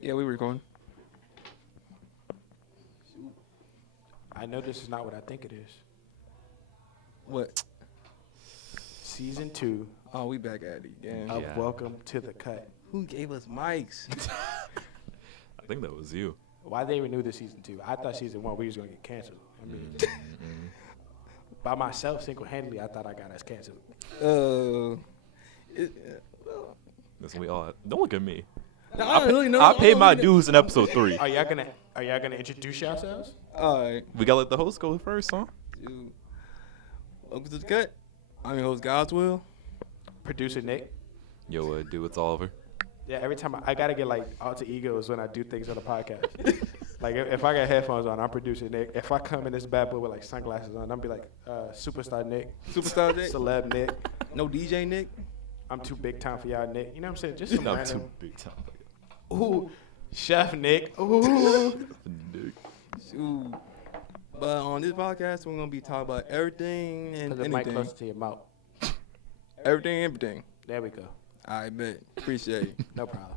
Yeah, we recording. I know this is not what I think it is. What? Season 2 Oh, we back at it again. of Welcome to the Cut. Who gave us mics? I think that was you. Why they renew the season 2? I thought season 1 we was gonna get canceled. I mean, by myself, single-handedly, I thought I got us canceled. Listen, we all. Don't look at me. No, I don't really know. I paid my dues in episode 3. Are y'all gonna introduce yourselves? All right. We gotta let the host go first, huh? Dude. Welcome to the cut. I'm your host, Godswill. Producer Nick. Yo, dude, it's Oliver. Yeah, every time I gotta get like alter egos when I do things on the podcast. Like if I got headphones on, I'm producer Nick. If I come in this bad boy with like sunglasses on, I'm be like superstar Nick, Superstar Nick. celeb Nick. No DJ Nick. I'm too big time for y'all, Nick. You know what I'm saying? Just some Not random. too big time. Ooh, Chef Nick. Ooh. Dude. Shoot. But on this podcast, we're gonna be talking about everything and Put the mic anything. closer to your mouth. Everything. There we go. I bet. Appreciate it. No problem.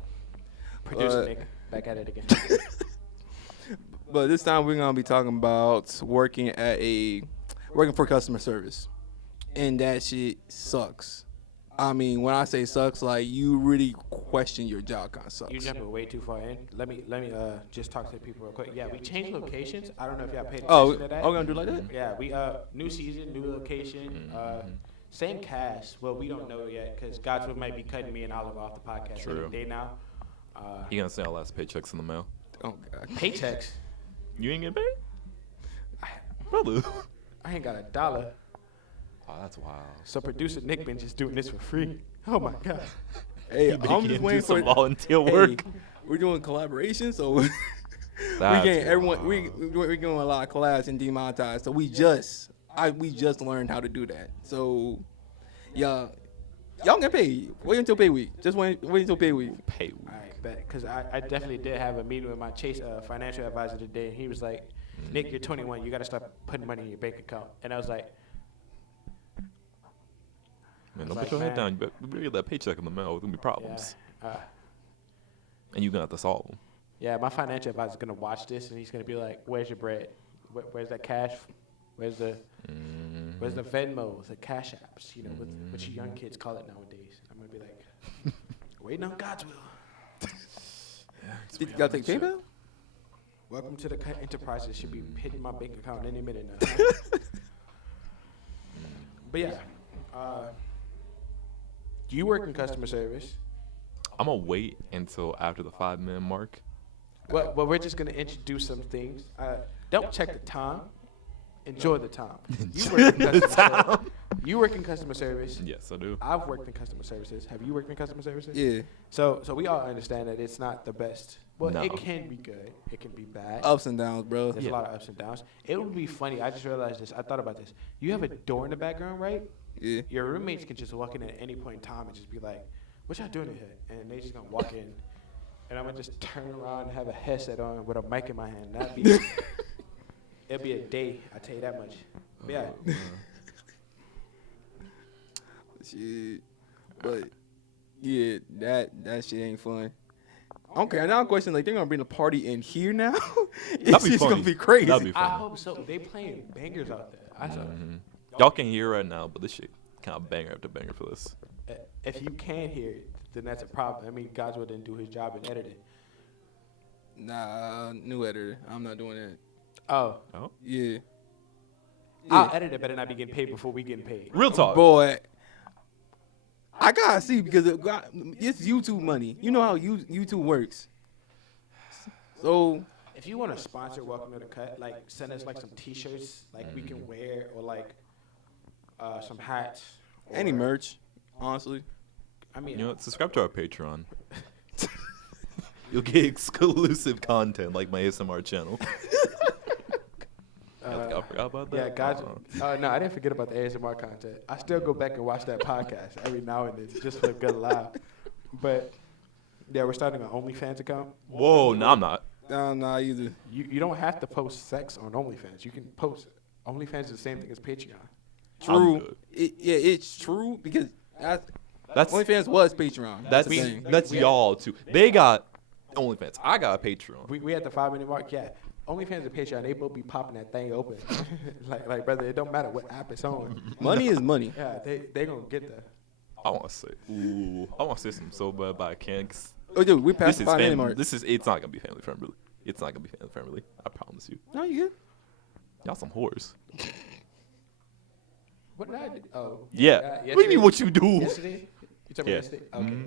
Producer Nick, back at it again. But this time we're gonna be talking about working for customer service, and that shit sucks. I mean, when I say sucks, like you really question your job, kind of sucks. You jumping way too far in. Let me just talk to the people real quick. Yeah, we changed locations. I don't know if y'all paid attention to that. we're gonna do it like that? Yeah, we new season, new location, same cast. Well, we don't know yet because Godswill might be cutting me and Oliver off the podcast True. any day now. You gonna send our last paychecks in the mail? Oh god. Paychecks. You ain't getting paid? Brother. I ain't got $1. Oh, that's wild. So producer Nick been just doing this for free. Oh my god. Hey, He I'm just waiting do some for volunteer work. Hey, we're doing collaboration, so we That's getting everyone. wild. We're doing a lot of collabs and demonetized. So we just learned how to do that. So y'all get paid. Wait until pay week. Just wait until pay week. Pay. All right, bet. Because I definitely did have a meeting with my Chase financial advisor today, and he was like, Nick, you're 21. You got to start putting money in your bank account. And I was like, Man, don't It's put your like, head down. You better get that paycheck in the mail. There's gonna be problems. yeah, And you're gonna have to solve them. yeah, my financial advisor's going to watch this, and he's going to be like, where's your bread? Where's that cash? Where's the Venmo, the cash apps, you know, what you young kids call it nowadays. I'm going to be like, waiting on Godswill. Did you gotta take PayPal? Welcome to the Cut Enterprises. Should be hitting my bank account any minute now. But yeah, you work in customer service. I'm gonna wait until after the 5-minute mark. Well, we're just going to introduce some things. Don't check the time. Enjoy the time. You work in customer service. You work in customer service. Yes, I do. I've worked in customer services. Have you worked in customer services? Yeah. So we all understand that it's not the best. Well, No. it can be good. It can be bad. Ups and downs, bro. There's a lot of ups and downs. It would be funny. I just realized this. I thought about this. You have a door in the background, right? Yeah. Your roommates can just walk in at any point in time and just be like, "What y'all doing in here?" And they just gonna walk in, and I'm gonna just turn around and have a headset on with a mic in my hand. That'd be it'd be a day. I tell you that much. But yeah. Shit. But yeah, that shit ain't fun. Okay, now I'm questioning, like, they're gonna bring a party in here now? It's That'd be just funny. gonna be crazy. That'd be I funny. hope so. They playing bangers out there. I saw. Y'all can hear right now, but this shit kind of banger after banger for this. If you can't hear it, then that's a problem. I mean, Godswill didn't do his job in editing. Nah, new editor. I'm not doing that. Oh, Oh, Yeah. our editor better not be getting paid before we getting paid. real talk. Boy, I gotta see because it's YouTube money. You know how YouTube works. So If you want to sponsor Welcome to the Cut, like send us like some T-shirts like we can wear, or like some hats. any or- merch, honestly. I mean, You know what? Subscribe to our Patreon. You'll get exclusive content like my ASMR channel. I forgot about that. yeah, guys. No, I didn't forget about the ASMR content. I still go back and watch that podcast every now and then just for a good laugh. But yeah, we're starting an OnlyFans account. Whoa, no, I'm not. Nah, either. You don't have to post sex on OnlyFans. You can post OnlyFans is the same thing as Patreon. True. good. It's true because That's OnlyFans was Patreon. that's the thing. that's y'all too. They got OnlyFans. I got a Patreon. We at the 5-minute mark. Yeah, OnlyFans and Patreon, they both be popping that thing open. like brother, it don't matter what app it's on. Money is money. Yeah, they gonna get there. I want to say, I want to say something so bad, but I can't. 'Cause Oh, dude, we passed this the is 5-minute mark. It's not gonna be family friendly. It's not gonna be family friendly. I promise you. No, you good? Y'all some whores. What did I do? Oh, Yeah. What do you mean? What you do? Yesterday? You told me Yeah. yesterday? Okay. Mhm.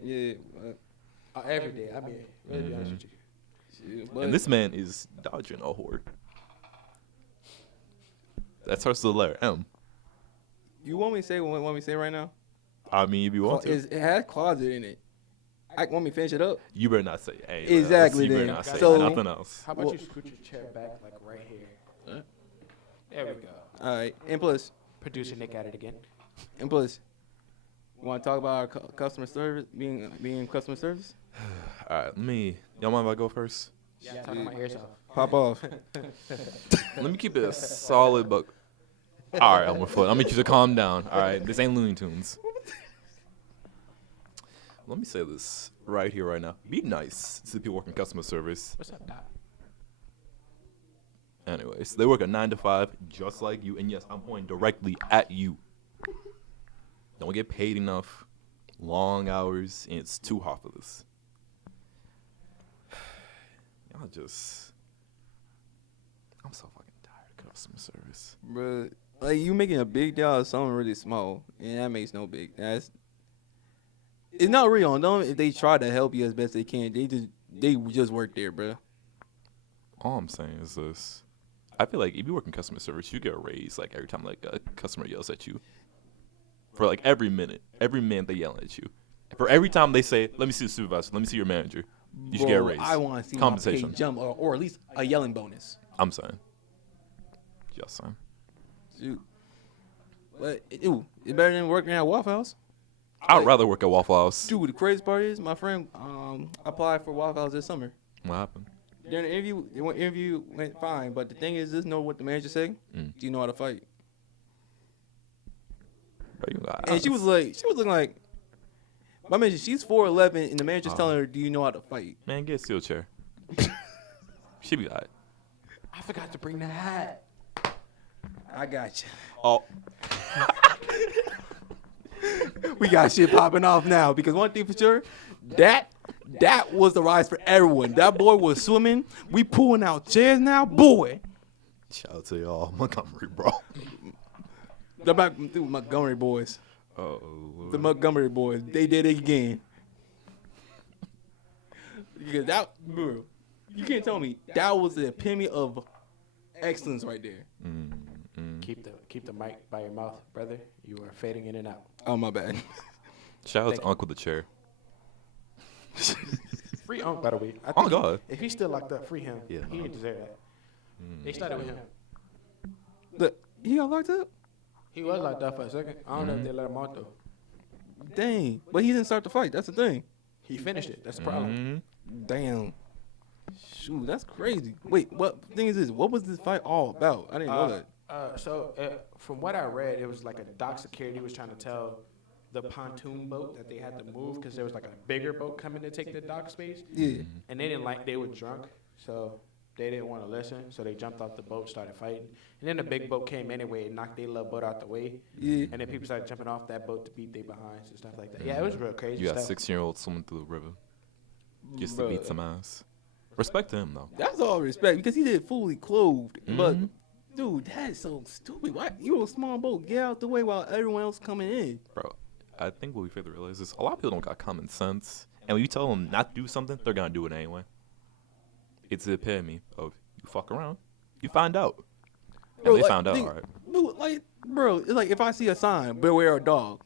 Yeah. Every day. I mean, really be honest with you. But And this man is dodging a whore. That starts with the letter M. you want me to say what want me to say right now? I mean, if you want to, It has closet in it. I want me to finish it up. you better not say anything Exactly else. You better then. not say So- nothing else. How about Well- you scoot your chair back, like right here? There we go. All right. And plus, Producer Nick at it again. you want to talk about our customer service, being customer service? All right, y'all mind if I go first? Yeah, talking my ears off. Pop off. Let me keep it a solid buck. All right, Elmer Fudd. I'm gonna need you to calm down. All right, this ain't Looney Tunes. Let me say this right here, right now. Be nice to the people working customer service. What's up, Doc? Anyways, they work a 9 to 5, just like you. And yes, I'm pointing directly at you. Don't get paid enough. Long hours, and it's too hot for this. Y'all just, I'm so fucking tired of customer service. Bruh, like you making a big deal out of something really small, and that makes no big. It's not real on them if they try to help you as best they can. They just work there, bruh. All I'm saying is this. I feel like if you work in customer service, you get a raise like every time like a customer yells at you. For like every minute they yell at you. For every time they say, "Let me see the supervisor, let me see your manager," you should get a Bro, raise. I want to see my Compensation. pay jump, or at least a yelling bonus. I'm saying. Just saying. Shoot. But ew, it's better than working at Waffle House. I'd rather work at Waffle House. Dude, the crazy part is my friend applied for Waffle House this summer. What happened? During the interview went fine, but the thing is, just know what the manager said. Mm. Do you know how to fight? Bro, you got And she was looking like, my manager, she's 4'11", and the manager's Uh-huh. telling her, do you know how to fight? man, get a steel chair. She be like, I forgot to bring the hat. I got you. oh, We got shit popping off now because one thing for sure, that was the rise for everyone. That boy was swimming. We pulling out chairs now, boy. shout out to y'all, Montgomery, bro. The Montgomery boys. Oh, The Montgomery boys. They did it again. Because that, bro, you can't tell me that was the epitome of excellence right there. Keep the mic by your mouth, brother. You are fading in and out. Oh, my bad. shout out Thank to Uncle the Chair. Free Unc, by the way. I Oh, think God. If he's still locked up, free him. Yeah. He didn't deserve that. They started with him. Look, he got locked up? He was locked up for a second. I don't know if they let him out though. Dang. But he didn't start the fight. That's the thing. He finished it. That's the problem. Damn. Shoot, that's crazy. Wait, what thing is this? What was this fight all about? I didn't know that. From what I read, it was like a dock security was trying to tell the pontoon boat that they had to move because there was like a bigger boat coming to take the dock space, Yeah. and they didn't like. They were drunk, so they didn't want to listen. So they jumped off the boat, started fighting, and then the big boat came anyway and knocked their little boat out the way. Yeah. And then people started jumping off that boat to beat their behinds and stuff like that. Yeah, it was real crazy You got stuff. 6-year-olds swimming through the river. Gets to beat Bruh. some ass. Respect to him, though. That's all respect because he did fully clothed. But, Mhm. dude, that's so stupid. Why? You a small boat. Get out the way while everyone else coming in. Bro, I think what we fail to realize is a lot of people don't got common sense. And when you tell them not to do something, they're going to do it anyway. It's the epitome of you fuck around, you find out. And Bro, they like, found out, think- all right. Dude, like, bro, it's like if I see a sign, beware a dog.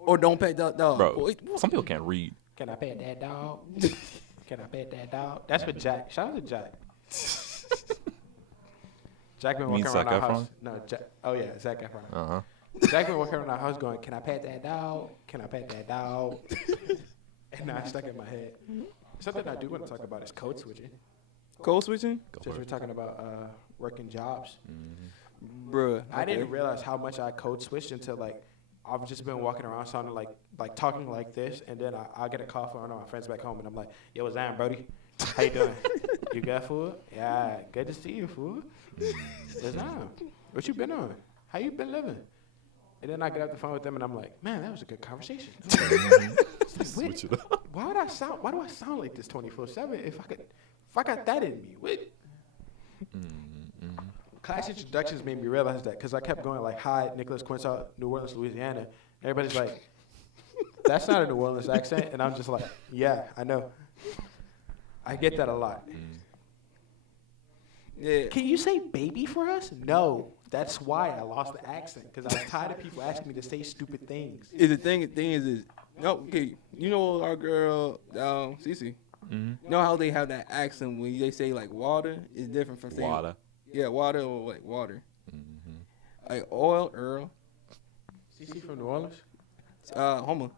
Or don't pet that dog. Bro, Boy, some people can't read. Can I pet that dog? Can I pet that dog? That's what Jack. Shout out to Jack. Jack been You mean walking around Zac our Efron? house. No, Jack. Oh yeah, Zac Efron. Uh-huh. Jack been walking around our house going, "Can I pet that dog? Can I pet that dog?" And now it's stuck in my head. Something I do want to talk about is code switching. Code switching? Go Since for we're it. talking about working jobs, Bruh. I didn't realize how much I code switched until like I've just been walking around sounding like talking like this, and then I get a call from one of my friends back home, and I'm like, "Yo, what's that, Brody? How you doing? You got food? Yeah, good to see you, fool. What's that? What you been on? How you been living?" And then I get off the phone with them, and I'm like, "Man, that was a good conversation." Switch it up. Why do I sound like this 24/7 if I got that in me? What? Class introductions made me realize that because I kept going like, "Hi, Nicholas Quintal, New Orleans, Louisiana." Everybody's like, "That's not a New Orleans accent," and I'm just like, "Yeah, I know." I get that a lot. Yeah. Can you say baby for us? No. That's why I lost the accent because I was tired of people asking me to say stupid things. The thing is no, okay, you know our girl Cece. You know how they have that accent when they say like water is different from saying Water. Yeah, water or like water. Like oil, Earl, CC from New Orleans? Homer.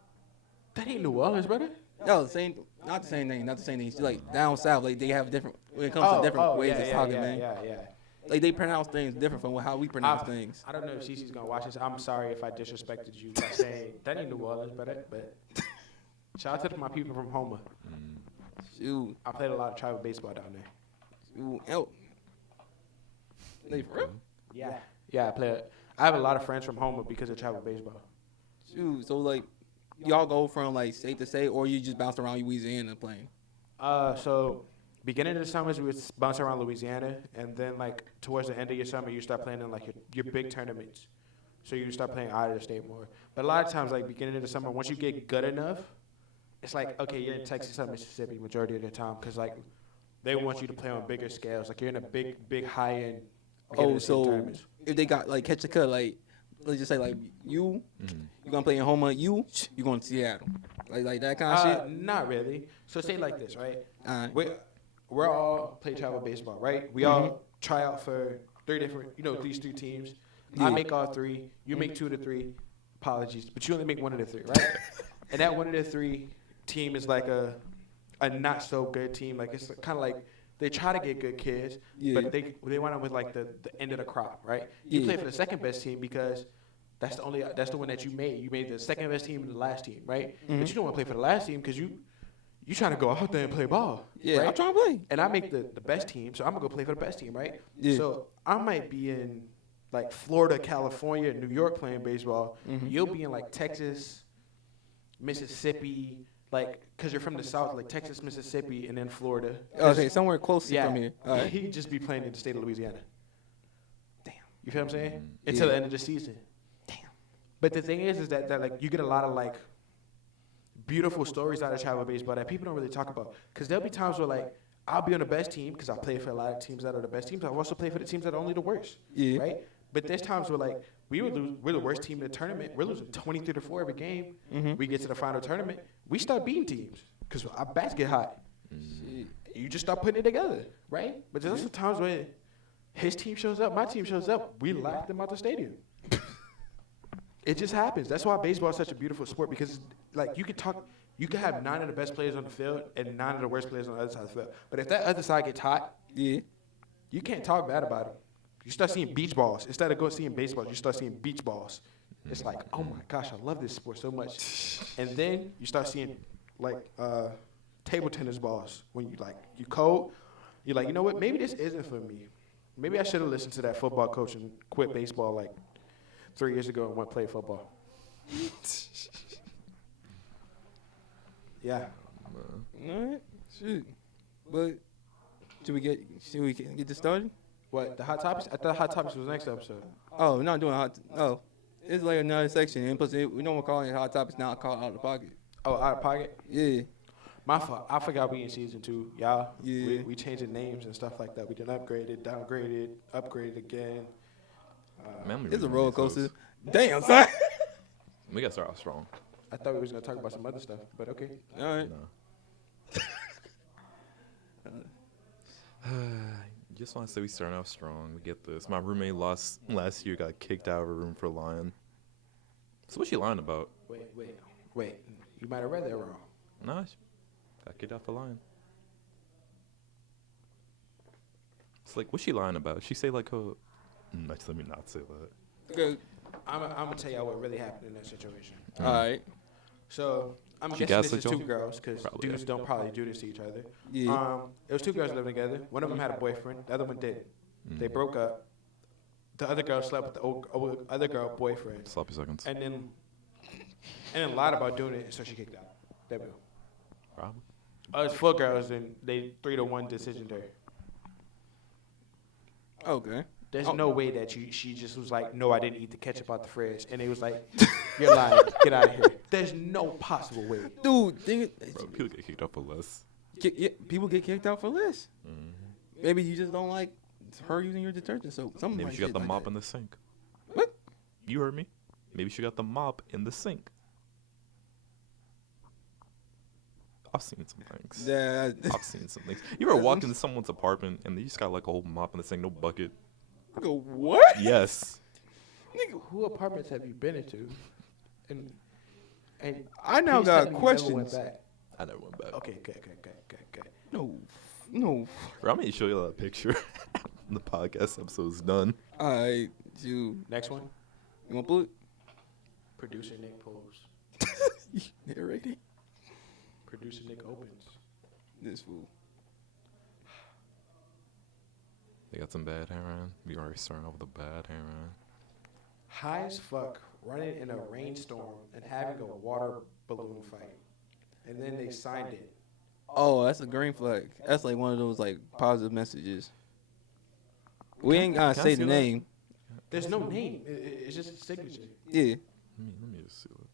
That ain't New Orleans, brother. No, the same, not the same thing, not the same thing. It's like down south, like they have different when it comes to different ways of talking, man. Yeah. Like they pronounce things different from how we pronounce things. I don't know if Cece's gonna watch this. I'm sorry if I disrespected you by saying that ain't New Orleans, brother. But shout out to my people from Homer. Shoot, I played a lot of tribal baseball down there. shoot, oh. They for real? Yeah, I have a lot of friends from Homer because of tribal baseball. Shoot, so like y'all go from like state to state, or you just bounce around Louisiana playing? So beginning of the summers, we would bounce around Louisiana, and then like towards the end of your summer, you start playing in like your big tournaments. So you start playing out of the state more. But a lot of times, like beginning of the summer, once you get good enough, it's like okay, you're in Texas or Mississippi majority of the time because like they want you to play on bigger scales. Like you're in a big high end. Oh, so if they got like catch a cut, like let's just say like you gonna play in Homer, you going to Seattle, like that kind of shit. Not really. So say like this, right? Alright. We're all play travel baseball, right? We all try out for 3 different, these 3 teams. I make all 3. You make 2 of the 3. Apologies, but you only make 1 of the 3, right? And that 1 of the 3 team is like a not so good team. Like it's kind of like they try to get good kids, but they wind up with like the end of the crop, right? You play for the second best team because that's the one that you made. You made the second best team and the last team, right? But you don't want to play for the last team because you trying to go out there and play ball. Yeah, right? I'm trying to play. And I make the best team, so I'm gonna go play for the best team, right? Yeah. So I might be in like Florida, California, New York playing baseball. You'll be in like Texas, Mississippi, like because you're from the South, like Texas, Mississippi, and then Florida. Okay, somewhere close from here. All right. He'd just be playing in the state of Louisiana. Damn. You feel what I'm saying? Until the end of the season. Damn. But the thing is that like you get a lot of like beautiful stories out of travel baseball that people don't really talk about. Because there'll be times where like I'll be on the best team because I play for a lot of teams that are the best teams. I also play for the teams that are only the worst. Yeah. Right? But there's times where like we're the worst team in the tournament. We're losing 23-4 every game. We get to the final tournament. We start beating teams because our bats get hot. You just start putting it together, right? But there's also times where his team shows up, my team shows up. We laugh them out the stadium. It just happens. That's why baseball is such a beautiful sport because like you can have 9 of the best players on the field and 9 of the worst players on the other side of the field. But if that other side gets hot, you can't talk bad about them. You start seeing beach balls. Instead of seeing baseball, you start seeing beach balls. It's like, oh my gosh, I love this sport so much. And then you start seeing like table tennis balls. When you cold, you're like, you know what? Maybe this isn't for me. Maybe I should have listened to that football coach and quit baseball like 3 years ago and went play football. Yeah. All right. Shoot. But should we get this started? What, the Hot Topics? I thought Hot Topics was next episode. Oh, we're not doing hot. Oh, it's like another section. And plus, we don't call it Hot Topics now. Call it Out of Pocket. Oh, Out of Pocket? Yeah. My fault. I forgot we in season 2, y'all. Yeah. We changing names and stuff like that. We done upgraded, downgraded, upgraded again. Man, It's a roller coaster. Damn, son. We gotta start off strong. I thought we was gonna talk about some other stuff, but okay. All right. Just want to say we starting off strong. We get this. My roommate last year got kicked out of her room for lying. So what's she lying about? Wait. You might have read that wrong. Nah, she got kicked out for lying. It's like, what's she lying about? She say like her. Let me not say that. Okay. I'm gonna tell y'all what really happened in that situation. All right. So I'm She guessing this gaslit is y'all? two girls because Probably, dudes don't probably do this to each other. Yeah. It was two girls living together. One of them had a boyfriend. The other one didn't. They broke up. The other girl slept with the other girl boyfriend, Sloppy seconds. and then lied about doing it, so she kicked out. There we go. Probably. It's 4 girls, and they 3-1 decision there. Okay. There's no way that she just was like, no, I didn't eat the ketchup out the fridge, and they was like, you're lying, get out of here. There's no possible way. Dude, Bro, people get kicked out for less. people get kicked out for less. Maybe you just don't like her using your detergent soap. Something Maybe like she got shit the like mop that. in the sink. What? You heard me. Maybe she got the mop in the sink. I've seen some things. Yeah. I've seen some things. You ever walk into someone's apartment and they just got like a whole mop in the sink, no bucket? Nigga, what? Yes. Nigga, Who apartments have you been into? And I now please tell got me you never went questions. back. I never went back. Okay, good. No. Bro, I'm gonna show you that picture. The podcast episode's done. All right, you Next one. want to pull it? Producer Nick pulls. Narrate it. Producer Nick opens. This fool. They got some bad hair on. We already starting off with a bad hair on. High as fuck, running in a rainstorm and having a water balloon fight. And then they signed it. Oh, that's a green flag. That's like one of those like positive messages. We ain't gotta can I say see the that? name. There's no name. It's just a signature. Yeah. Let me just see what.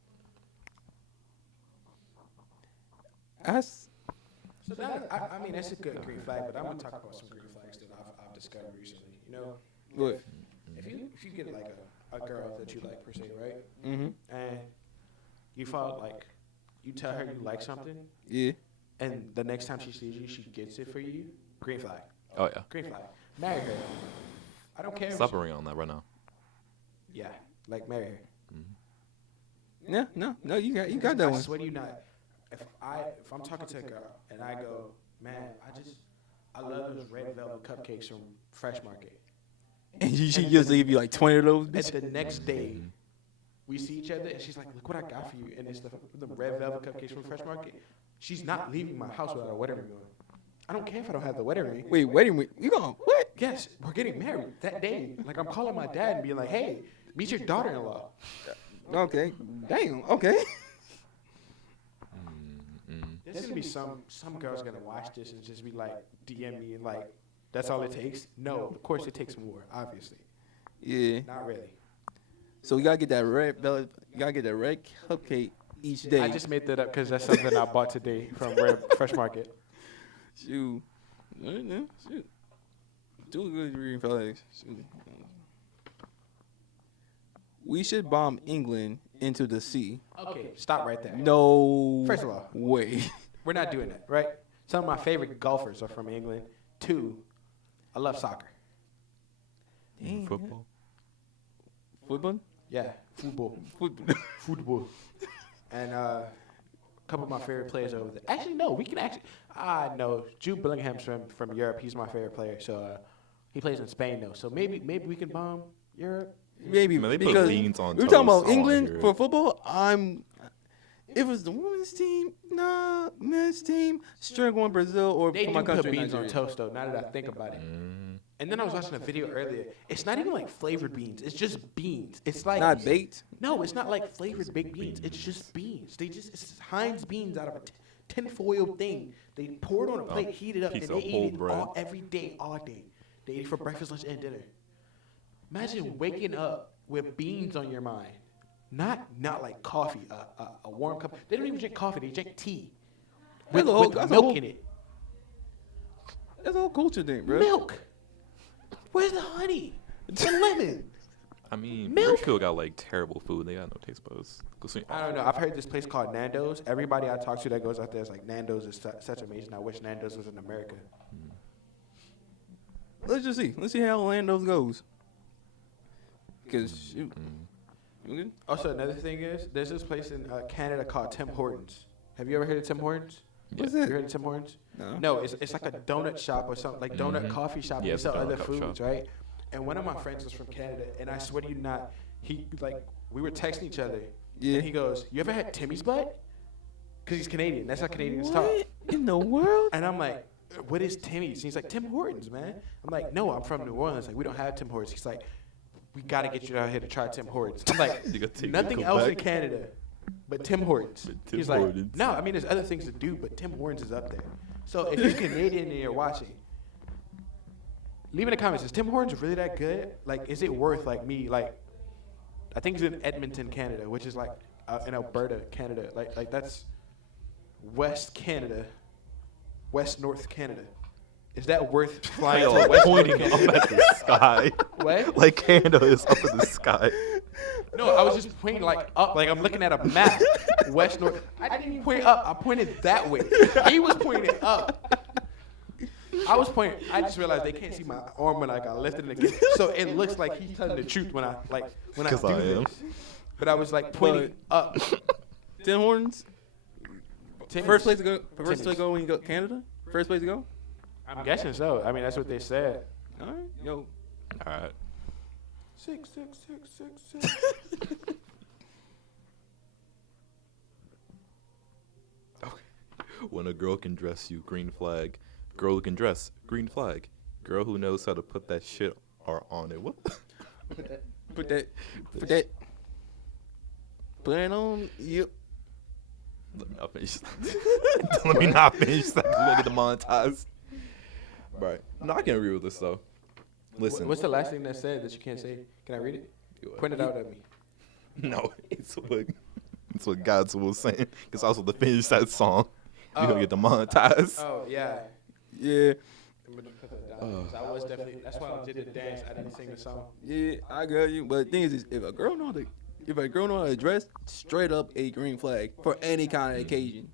That's So that, I mean, that's a good green flag, but I'm gonna talk about some green flags that I've discovered recently. You know, what? if you get like a girl that you like per se, right? Mm-hmm. And you fall like, you tell her you like something, Yeah. and the next time she sees you, she gets it for you. Green flag. Oh yeah. Green flag. Marry her. I don't care. if Stop she- worrying on that right now. Yeah, like marry her. Yeah. No. You got Because that I one. swear to you not. If I'm talking to a girl and I go, man, I love those red velvet cupcakes from Fresh Market. And she just leave you like 20 of those. And Bitch. the next day, we see each other and she's like, look what I got for you, and it's the red velvet cupcakes from Fresh Market. She's not leaving my house without a wedding ring on. I don't care if I don't have the wedding ring. Wait, you going what? Yes, we're getting married that day. Like, I'm calling my dad and being like, hey, meet your daughter-in-law. Okay. Damn. Okay. There's gonna be some girls gonna watch this and just be like, DM me and like, that's all it takes. No, of course it takes more, obviously. Yeah. Not really. So you gotta get that red velvet. You gotta get that red cupcake each day. I just made that up because that's something I bought today from Fresh Market. Shoot. Shoot. Two good green flags. Shoot. We should bomb England into the sea. Okay, stop right there. No. First of all, way. we're not doing that, right? Some of my favorite golfers are from England. 2, I love soccer. Dang, Football. Football. Yeah, football. Football. Football. And a couple of my favorite players over there. Actually, no, we can actually. No, Jude Bellingham's from Europe. He's my favorite player. So he plays in Spain though. So maybe we can bomb Europe. Maybe Man, they put because beans on we're talking toast. about I don't wanna England hear for it. football. If it was the women's team, nah, men's team, struggling Brazil or They for do my country, put beans on Nigeria. toast though. Now that I think about it. And then I was watching a video earlier. It's not even like flavored beans. It's just beans. It's like Not baked. No, it's not like flavored baked beans. It's just beans. It's Heinz beans out of a tinfoil thing. They pour it on a plate, heat it up, and piece they of whole eat it bread. every day, all day. They eat it for breakfast, lunch, and dinner. Imagine waking up with beans on your mind. Not like coffee, a warm cup. They don't even drink coffee. They drink tea with that's a milk whole- in it. That's a whole culture thing, bro. Milk. Where's the honey? The lemon. I mean, Milk. Richfield got like terrible food. They got no taste buds. I don't know. I've heard this place called Nando's. Everybody I talk to that goes out there is like, Nando's is such amazing. I wish Nando's was in America. Let's just see. Let's see how Lando's goes. Cause shoot. You good? Also, another thing is, there's this place in Canada called Tim Hortons. Have you ever heard of Tim Hortons? What's You that? heard of Tim Hortons? No. No, it's like a donut shop or something, like donut coffee shop. Yeah, They it's sell a donut other coffee foods, shop. right? And one of my friends was from Canada, and I swear to you not, he like we were texting each other, Yeah. and he goes, "You ever had Timmy's butt?" Because he's Canadian. That's how Canadians talk. What in the world? And I'm like, "What is Timmy's?" And he's like, "Tim Hortons, man." I'm like, "No, I'm from New Orleans. Like, we don't have Tim Hortons." He's like, "We got to get you out here to try Tim Hortons." I'm like, You gotta take "Nothing come else back. in Canada but Tim Hortons." But Tim He's Hortons. like, "No, I mean, there's other things to do, but Tim Hortons is up there." So if you're Canadian and you're watching, leave in the comments, is Tim Hortons really that good? Like, is it worth, like, me, like, I think it's in Edmonton, Canada, which is, like, in Alberta, Canada. Like that's West Canada, West-North Canada. Is that worth flying Yo, to West pointing North up Canada? at the sky. What? Like Canada is up in the sky. No, I was just pointing, like, up. Like, I'm looking at a map. West, North. I didn't even point up. I pointed that way. He was pointing up. I was pointing. I just realized they can't see my arm when I got lifted again. So it looks like he's telling the truth when I do 'Cause I am. this. But I was like pointing up. Tim Hortons. Timmy's. First place to go. First place Timmy's. to go when you go Canada. First place to go. I'm guessing so. I mean, that's what they said. All right, yo. All right. 66666. When a girl can dress you, green flag. Girl who can dress, green flag. Girl who knows how to put that shit are on it. What? Put that. Put it on. Yep. Let me not finish. Let me not finish. So I'm gonna get demonetized. Right. No, I can agree with this though. Listen. What's the last thing that said that you can't say? Can I read it? Point it out at me. No, it's what Godswill was saying. Because I was supposed to finish that song. You're gonna get demonetized. Oh yeah. Yeah. I'm gonna put that down. 'Cause I was definitely. That's why I did the dance. I didn't sing the song. Yeah, I got you. But the thing is if a girl know how to dress, straight up a green flag for any kind of occasion.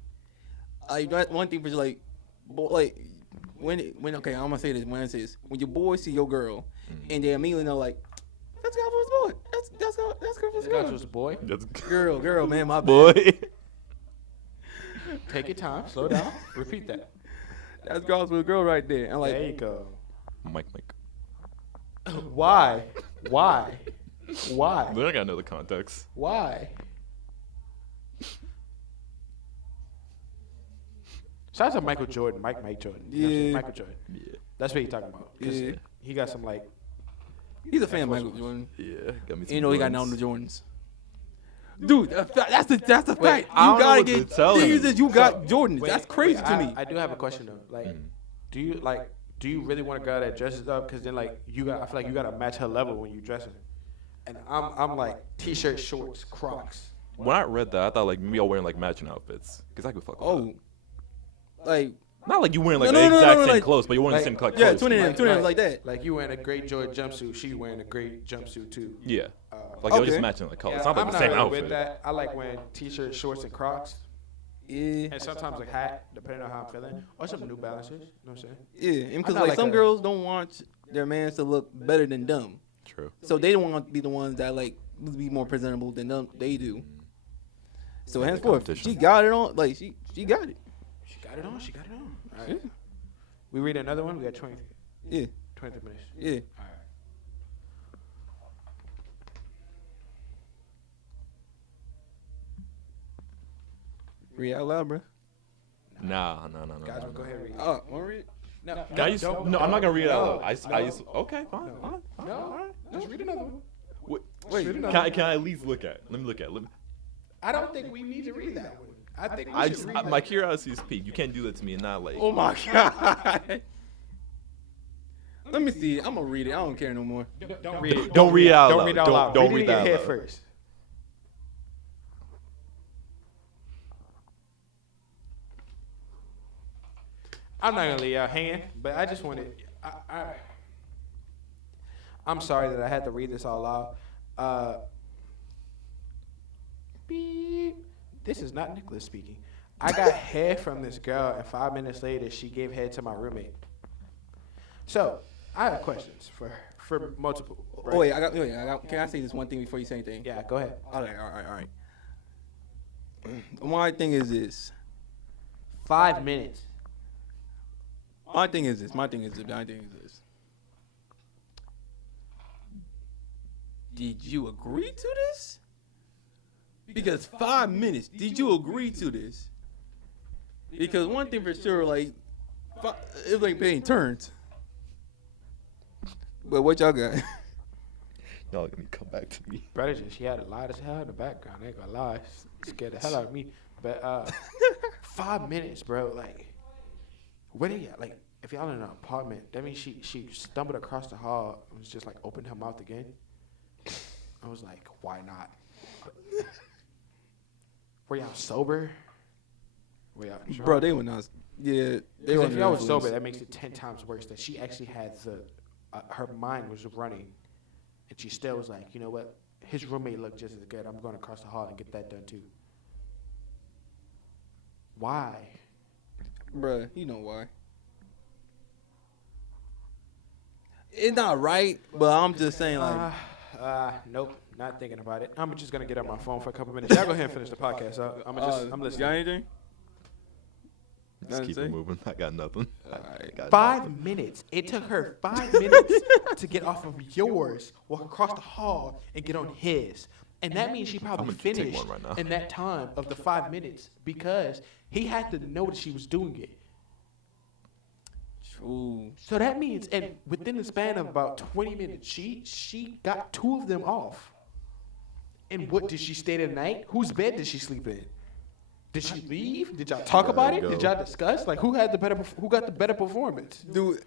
That's one thing for like, when okay, I'm gonna say this. When I say this, when your boys see your girl, and they immediately know like, that's Godswill's boy. That's Godswill's girl. God's boy. That's Girl, man, my bad. boy. Take your time. Slow down. Repeat that. That's Godswill's girl right there. I'm like, There you go. Mike. Why? Why? Then I got another context. Why? Shout out to Michael Jordan. Mike Jordan. You know what I'm saying? Yeah. Michael Jordan. Yeah. That's what he's talking about. 'Cause Yeah. he got some like. he's a fan of Michael Jordan. Yeah. Got me some You know he got Jordans. known the Jordans. Dude, that's the fact. I You don't know gotta what to get. tell Thing you. is that you got Jordans. Wait, That's crazy wait, to me. I do have a question though. Like, do you really want a girl that dresses up? Because then like I feel like you gotta match her level when you dressing. And I'm like t-shirt, shorts, Crocs. When I read that, I thought like maybe y'all wearing like matching outfits. Because I could fuck with Oh, like that. Not like you wearing like No, the no, no, exact no, same like- clothes, but you're wearing like- the same color yeah, clothes. 20 like that. Like you wearing a great Jordan jumpsuit, she wearing a great jumpsuit too. Yeah. Like y'all just Okay. matching like colors. Yeah, It's not like I'm the same really outfit. with that. I like wearing t-shirts, shorts, and Crocs, Yeah, and sometimes a hat, depending on how I'm feeling, or some New Balances. You know what I'm saying? yeah. Because not like like some a- girls don't want their mans to look better than them, True. so they don't want to be the ones that like be more presentable than them. They do. So henceforth, competition. she got it on. Like she got it. She got it on. She got it on. All right. We read another one. We got 20 Yeah, minutes. yeah. All right. Read out loud, bro. Nah. Guys, we'll go ahead and read. Oh, want to read? No, Guys, no, I'm not gonna read it out loud. Okay, fine. No. All right. No, just read another one. Wait, read another can I at least look at it? Let me look at it. I don't think we need to read that one. I think we I should just, read my curiosity is peaked. You can't do that to me and not like. Oh my god. Let me see. I'm gonna read it. I don't care no more. Don't read it. Don't read it out Don't loud. read it out loud. Don't read read it in that your out head loud. first. I'm not gonna leave y'all hanging, but I just wanted. I'm sorry that I had to read this all out. Beep. This is not Nicholas speaking. I got head from this girl, and 5 minutes later, she gave head to my roommate. So I have questions for multiple. Right? Oh wait, I got. Can I say this one thing before you say anything? Yeah, go ahead. All right. My thing is this: 5 minutes. My thing is this. Did you agree to this? Because 5 minutes. Did you agree to this? Because one thing for sure, like, it ain't paying turns. But what y'all got? Y'all let me come back to me. Brother, she had a lot as hell in the background. I ain't gonna lie. Scared the hell out of me. But 5 minutes, bro. Like, where they at? Like, if y'all in an apartment, that means she stumbled across the hall and was just like, opened her mouth again. I was like, why not? Were y'all sober? Were y'all drunk? Bro, they were not. Yeah, they were. If y'all was sober, that makes it 10 times worse. That she actually had her mind was running, and she still was like, you know what? His roommate looked just as good. I'm going across the hall and get that done too. Why? Bro, you know why. It's not right, but I'm just saying, like. Nope, not thinking about it. I'm just gonna get on my phone for a couple minutes. Y'all go ahead and finish the podcast. I'm listening. Got anything? Just keep it moving. I got nothing. Alright. I got 5 minutes. It took her 5 minutes to get off of yours, walk across the hall, and get on his. And that means she probably I'm gonna take finished one right now. in that time of the 5 minutes because he had to know that she was doing it. True. So that means, and within the span of about 20 minutes, she got 2 of them off. And what, did she stay the night? Whose bed did she sleep in? Did she leave? Did y'all talk about it? Did y'all discuss? Like, who got the better performance? Dude,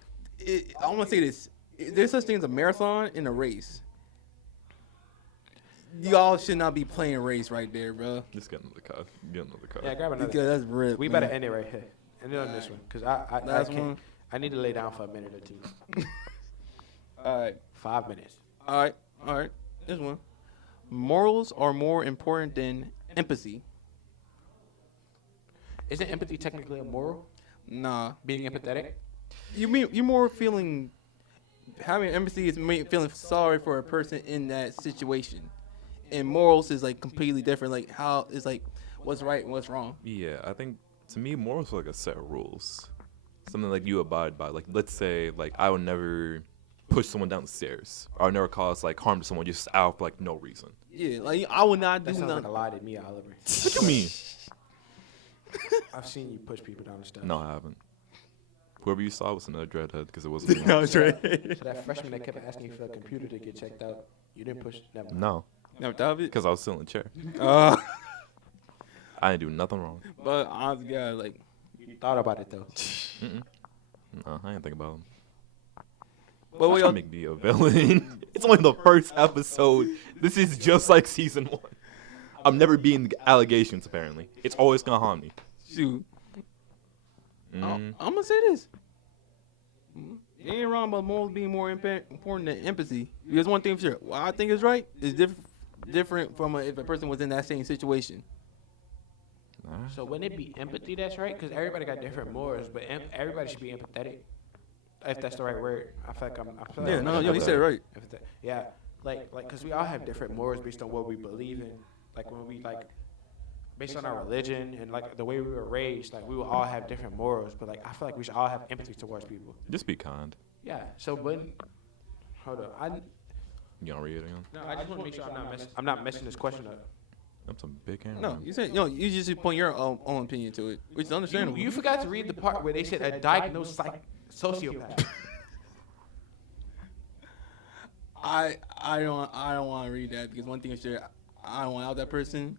I want to say this. There's such thing as a marathon and a race. Y'all should not be playing race right there, bro. Just get another card. Get another card. Yeah, grab another. Because that's real. We better end it right here. End it on this one, because I Last can't. one. I need to lay down for a minute or two. All right. 5 minutes. All right. This one. Morals are more important than empathy. Isn't empathy technically a moral? Nah. Being empathetic? You mean you're more feeling having empathy is feeling sorry for a person in that situation, and morals is like completely different. Like how it's like what's right and what's wrong. Yeah, I think to me, morals are like a set of rules. Something like you abide by. Like, let's say, like, I would never push someone down the stairs. Or I would never cause, like, harm to someone just out of, like, no reason. Yeah, like I would not do That sounds like nothing. a lie to me, Oliver. What you mean? I've seen you push people down the steps. No, I haven't. Whoever you saw was another dreadhead because it wasn't me. No, it's right. So that freshman that kept asking you for a computer to get checked out, you didn't push? Never. No, Never thought of it. because I was still in the chair. Uh, I didn't do nothing wrong. but honestly, God, like, You thought about it, though. Mm-mm. No, I didn't think about him. but what Don't y'all make me a villain. It's only the first episode. This is just like season 1. I'm never being allegations, apparently. It's always going to harm me. shoot? I'm gonna say this. It ain't wrong about morals being more important than empathy. Because one thing for sure, what I think is right is different from if a person was in that same situation. So wouldn't it be empathy that's right? Because everybody got different morals, but everybody should be empathetic. If that's the right word. I feel like I'm Yeah, no, you said it right. Yeah, like, because we all have different morals based on what we believe in. Like, when we, like, based on our religion and, like, the way we were raised, like, we will all have different morals. But, like, I feel like we should all have empathy towards people. Just be kind. Yeah, so when, hold on. You gonna read it again? No, I just want to make sure I'm not messing this question up. That's a big hand. No, you said you just point your own opinion to it, which is understandable. You forgot to read the part where they said a diagnosed sociopath. I don't want to read that because one thing is sure, I don't want out that person.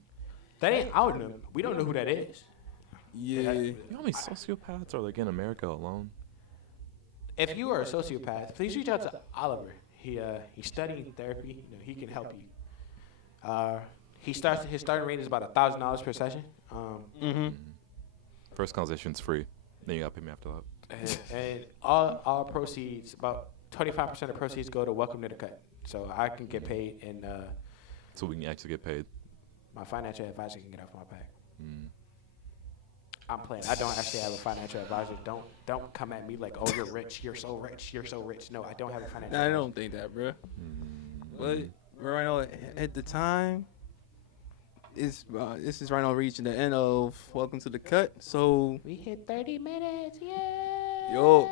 That ain't out them. We don't know who that is. Yeah. You know how many sociopaths are like in America alone? If you are a sociopath, please reach out to Oliver. He's studying therapy. You know, he can help you. His starting rate is about $1,000 per session. First consultation's free. Then you gotta pay me after that. And all proceeds, about 25% of proceeds go to Welcome to the Cut. So I can get paid, and So we can actually get paid. my financial advisor can get off my back. I'm playing. I don't actually have a financial advisor. Don't come at me like, oh, you're rich. You're so rich. You're so rich. No, I don't have a financial I advisor. don't think that, bro. But right now, at the time, this is right on reaching the end of Welcome to the Cut. So We hit 30 minutes. Yeah. yo,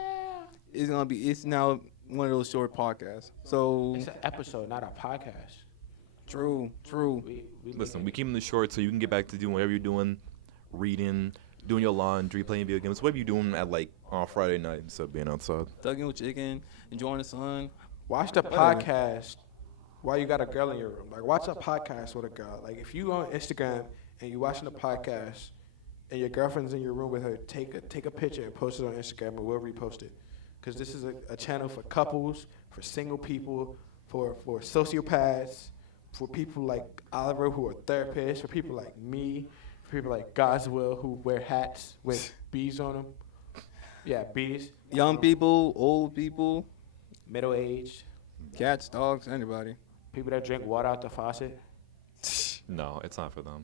it's now one of those short podcasts. So It's an episode, not a podcast. true. We Listen, we keep them short so you can get back to doing whatever you're doing, reading, doing your laundry, playing video games, whatever you're doing at like on Friday night instead of being outside. Thugging with chicken, enjoying the sun. watch the podcast while you got a girl in your room. Like, watch a podcast with a girl. Like, if you on Instagram and you watching the podcast and your girlfriend's in your room with her, take a picture and post it on Instagram, and we'll repost it. Because this is a channel for couples, for single people, for sociopaths, for people like Oliver who are therapists, for people like me, for people like Godswill who wear hats with bees on them. Yeah, bees. Young people, old people, Middle-aged. cats, dogs, anybody. People that drink water out the faucet. No, it's not for them.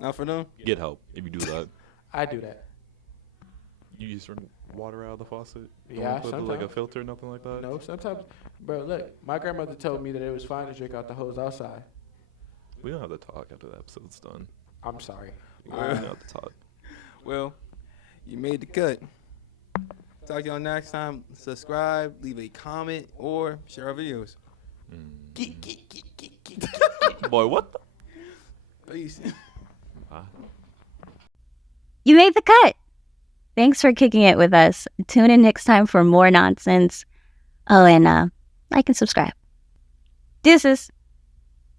Not for them. Get help if you do that. I do that. You just drink water out of the faucet? You Yeah, don't put like a sometimes. filter or nothing like that? No, sometimes. Bro, look, my grandmother told me that it was fine to drink out the hose outside. We don't have to talk after the episode's done. I'm sorry. We don't have to talk. Well, you made the cut. Talk to y'all next time. Subscribe, leave a comment, or share our videos. Boy, what the? Peace. Bye. You made the cut. Thanks for kicking it with us. Tune in next time for more nonsense. Oh, and like and subscribe. Deuces.